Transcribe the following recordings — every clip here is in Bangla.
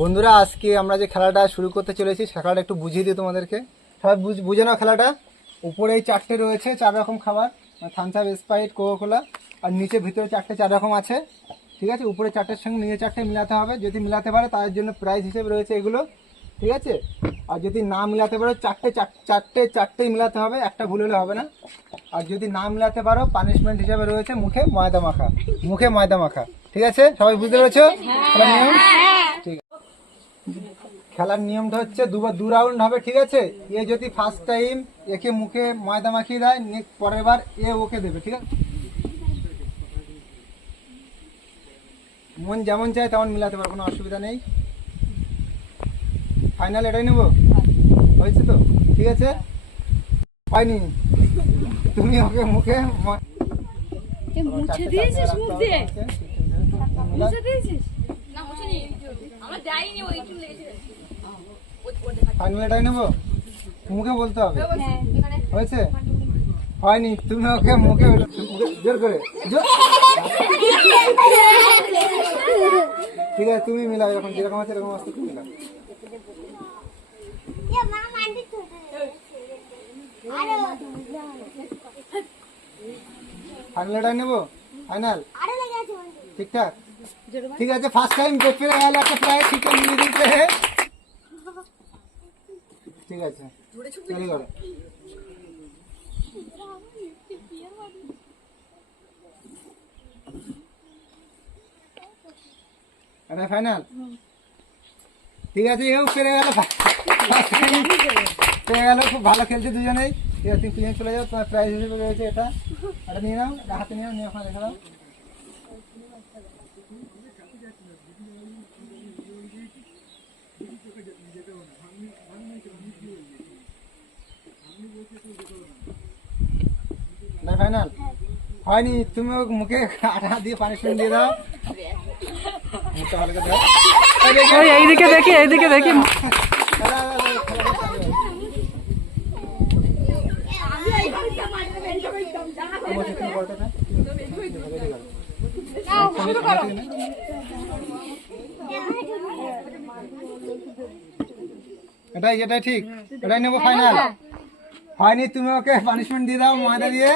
বন্ধুরা আজকে আমরা যে খেলাটা শুরু করতে চলেছি খেলাটা একটু বুঝিয়ে দিই তোমাদেরকে। সবাই বুঝে নাও খেলাটা। উপরে এই চারটে রয়েছে 4 রকম খাবার, থামস আপ, স্প্রাইট, কোকা-কোলা, আর নিচে ভিতরে চারটে 4 রকম আছে। ঠিক আছে, উপরে চারটের সঙ্গে নিচে চারটে মিলাতে হবে। যদি মিলাতে পারে তাদের জন্য প্রাইজ হিসেবে রয়েছে এগুলো। ঠিক আছে, আর যদি না মিলাতে পারো চারটেই মিলাতে হবে, একটা ভুল হলে হবে না। আর যদি না মিলাতে পারো পানিশমেন্ট হিসেবে রয়েছে মুখে ময়দা মাখা। ঠিক আছে, সবাই বুঝতে পেরেছো খেলার নিয়ম? ঠিক আছে, খেলার নিয়মটা হচ্ছে দু রাউন্ড হবে। ঠিক আছে, এ যদি ফার্স্ট টাইম একে মুখে ময়দা মাখিয়ে দেয়, পরের বার এ ওকে দেবে। ঠিক আছে, মন যেমন চায় তেমন মিলাতে পারবো, কোনো অসুবিধা নেই। ফাইনাল এটাই নেবো, হয়েছে তো? ঠিক আছে, হয়নি তুমি ওকে মুখে মুছে দিয়েছিস মুখ দিয়ে? মুছে দিয়েছিস? না মুছেনি, আমরা যাইনি, ওই চুল লেগেছে। ফাইনাল এটাই নেবো, মুখে বলতে হবে। হয়েছে? হয়নি, তুমি ওকে মুখে জোর করে ঠিক আছে, তুমি মিলাও, যখন যেরকম আছে এরকম আসতে তুমি মিলাও। ফাইনাল এটাই নেবো, ফাইনাল ঠিকঠাক। ঠিক আছে, ফার্স্ট টাইম পেরে গেল একটা প্রায় ঠিকঠাক মিলিয়ে দিতে। ঠিক আছে, চলে গেল। এটা ফাইনাল। ঠিক আছে, এও পেরে গেল, খুব ভালো খেলছে দুজনেই। ঠিক আছে, তুমি চলে যাও, তোমার প্রাইজ হিসেবে রয়েছে এটা নিয়ে নাও, হাতে নিয়ে ওখানে রেখে দাও। না ফাইনাল হয়নি, তুমি মুখে আটা দিয়ে পানিশমেন্ট দিয়ে দাও। মুখটা ভালো করে দাও। এইদিকে দেখি এটাই ঠিক, এটাই নেবো ফাইনাল। হয়নি, তুমি ওকে পানিশমেন্ট দিয়ে দাও ময়দা দিয়ে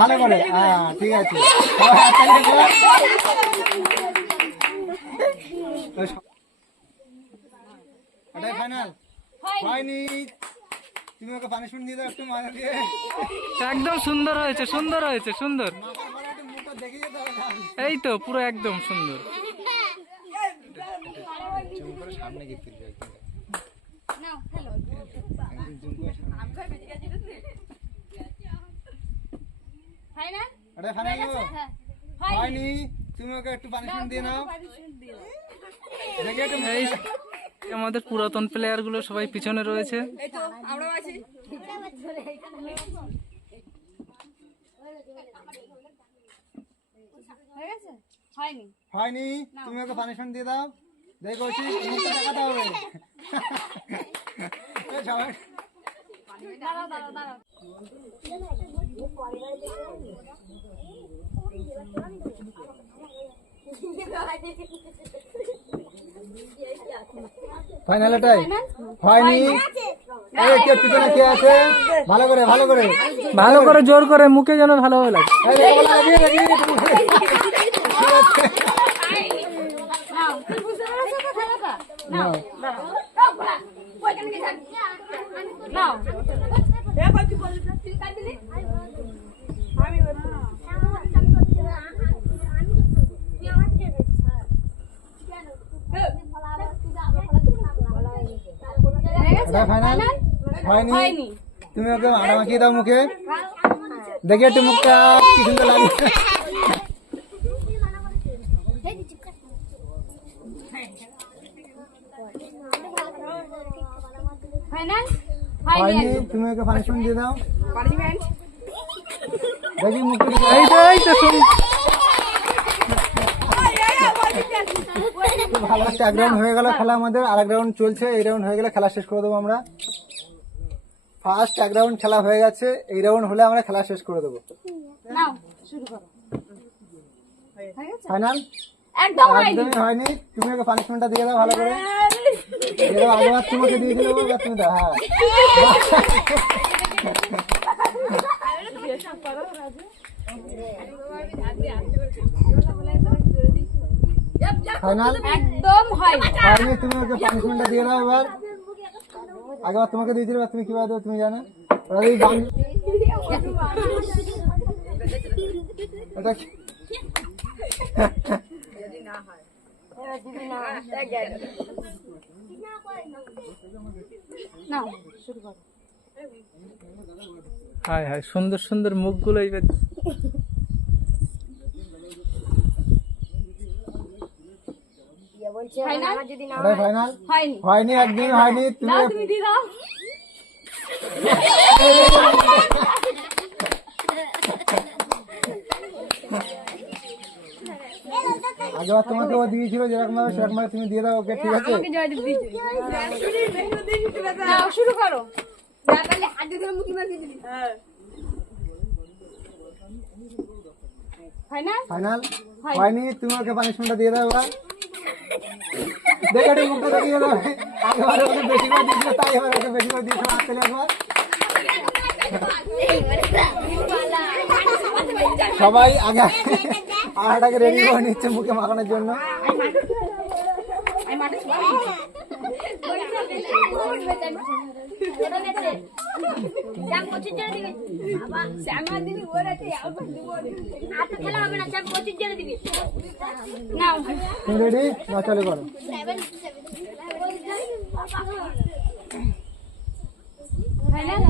ভালো করে। হ্যাঁ ঠিক আছে, এটাই ফাইনাল। হয়নি, তুমি ওকে পানিশমেন্ট দিয়ে দাও একটু ময়দা দিয়ে। একদম সুন্দর হয়েছে সুন্দর। এই তো পুরো একদম সুন্দর। সামনে গিয়ে ফিরবে হয়নি, তুমি ওকে একটু পানিশমেন্ট দিয়ে নাও। এই আমাদের পুরাতন প্লেয়ার গুলো সবাই পিছনে রয়েছে। হয়নি, তুমি ওকে পানিশমেন্ট দিয়ে দাও। দেখো মুখটা দেখাতে হবে। সবাই ফাইনাল এটাই। হয়নি, এই কে পিছনে কে আছে? ভালো করে জোর করে মুখে যেন ভালোভাবে লাগে। ফাইনাল হয়নি, তুমি ওকে আটা মাখিয়ে দাও মুখে। দেখি একটু মুখটা কি সুন্দর লাগে। হয়নি, তুমি ওকে পানিশমেন্ট দিয়ে দাও। দেখি মুখটা এই তো ভালো একটা এক রাউন্ড হয়ে গেল খেলা আমাদের, আর এক রাউন্ড চলছে। এই রাউন্ড হয়ে গেলে খেলা শেষ করে দেবো আমরা। ফার্স্ট এক রাউন্ড খেলা হয়ে গেছে, এই রাউন্ড হলে আমরা খেলা শেষ করে দেবো। ফাইনাল একদম হয়নি। একদমই হয়নি। তুমি ওকে পানিশমেন্টটা দিয়ে দাও ভালো করে। দিয়ে দাও, আগেবার তোমাকে দিয়ে দিল, এবার তুমি দাও। হ্যাঁ ফাইনাল একদম হয়নি। হয়নি। তুমি ওকে পানিশমেন্টটা দিয়ে দাও এবার। আগেবার তোমাকে দিয়েছিল, এবার তুমি কিভাবে দেবে তুমি জানো। ওরা যদি এটা কি? নাও শুরু করো। হায় হায়, সুন্দর সুন্দর মুখগুলো এবার ফাইনাল ওটাই ফাইনাল হয়নি। হয়নি, একদমই হয়নি। তুমি দাও তুমি দিয়ে দাও। আগেবার তোমাকে ও দিয়েছিল যেরকম ভাবে সেরকম ভাবে তুমি দিয়ে দাও ওকে, ঠিক আছে? আমাকে জয়দীপ দিয়েছে। নাও শুরু করো। তাহলে হাত দিয়ে ধরে মুখে মাখিয়ে দিবি। ফাইনাল ফাইনাল হয়নি। তুমি ওকে পানিশমেন্টটা দিয়ে দাও এবার। দেখে একটু মুখটা দেখিয়ে দাও। আগেবার ওকে বেশি করে দিয়েছিল, তাই এবার ওকে বেশি করে দিয়েছিল। হাত তালি একবার। সবাই আগে আটাকে রেডি করে নিচ্ছে মুখে মাখানোর জন্য। আমি মাঠে শুয়ে নাও তুমি রেডি না? চালু করো। ফাইনাল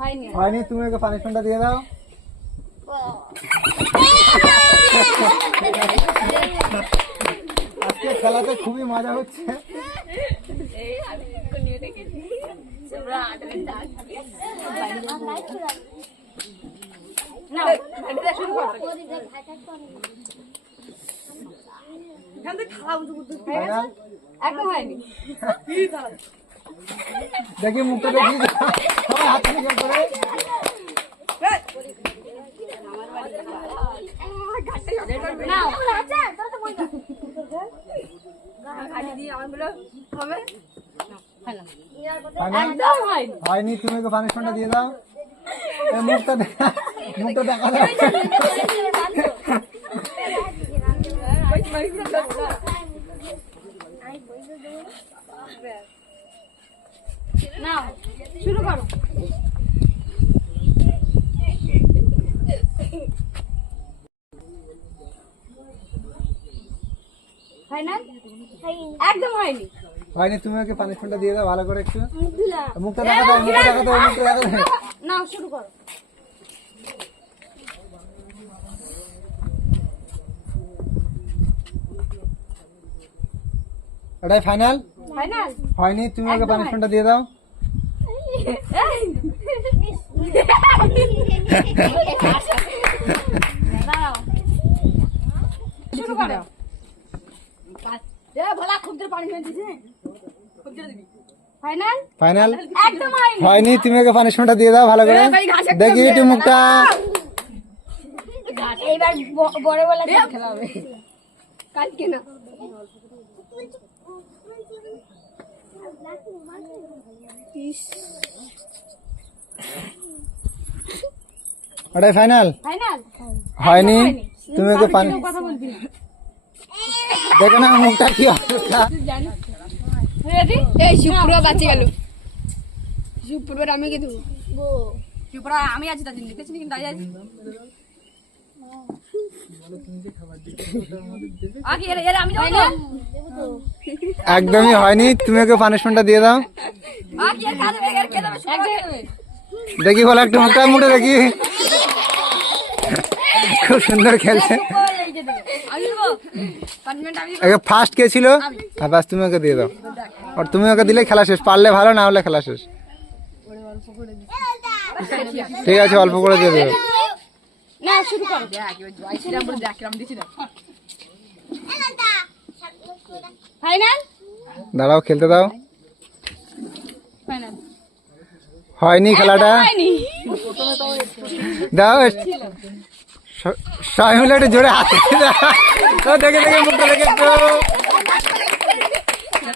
হয়নি। হয়নি। তুমি ওকে পানিশমেন্টটা দিয়ে দাও। আজকে খেলাতে খুবই মজা হচ্ছে। নাও এটা শুরু করো। ফাইনাল একদম হয়নি। দেখি মুখটা দেখি। সবাই হাত থেকে করে। নাও ফাইনাল একদম হয়নি। হয়নি। তুমি ওকে পানিশমেন্টটা দিয়ে দাও। এই মুখটা মুখটা দেখা যাচ্ছে। নাও শুরু করো। ফাইনাল একদম হয়নি। হয়নি। তুমি ওকে পানিশমেন্টটা দিয়ে দাও ভালো করে একটু। মুখটা দেখা দাও, মুখটা দেখা দাও, মুখটা দেখা দাও। নাও শুরু করো। এটাই ফাইনাল ফাইনাল হয়নি। তুমি ওকে পানিশমেন্টটা দিয়ে দাও। দাঁড়াও শুরু করো। ভোলা খুব জোর পানি ফেলে দিছে। খুব জোরে দিবি। ফাইনাল ফাইনাল একদম হয়নি। হয়নি। তুমি ওকে পানিশমেন্টটা দিয়ে দাও ভালো করে। দেখি একটু মুখটা। এইবার বড় বলা খেলা হবে। কালকে না ওটাই ফাইনাল ফাইনাল হয়নি। তুমি ওকে পানি কথা বলবি। দেখো না মুখটা কি অবস্থা। রেডি? এই শুক্র বাঁচে গেল। শুক্রবার আমি কি দেবো? শুক্রবার আমি আছি তার দিন দেখেছি কিন্তু আজ আগে এর আমি দেবো না। একদমই হয়নি। তুমি ওকে পানিশমেন্টটা দিয়ে দাও। আগে এর কাছে এর কে দেবে? দেখি বলো একটু মুখটা, মুখটা দেখি। খুব সুন্দর খেলছে। আমি দেবো পানিশমেন্ট আমি আগে ফার্স্ট কে ছিল? হ্যাঁ বাস তুমি ওকে দিয়ে দাও। আর তুমি ওকে দিলে খেলা শেষ। পারলে ভালো, না হলে খেলা শেষ। ঠিক আছে, অল্প করে দিয়ে দেবে। না শুরু করো। দেখ এবার জয়শ্রীরাম বলে দেখ রাম দিছি না। ফাইনাল দাঁড়াও, খেলতে দাও। ফাইনাল হয়নি খেলাটা। হয়নি। দাও সবাই মিলে একটু জোরে হাত দেখে দেখে মুখটা দেখে একটু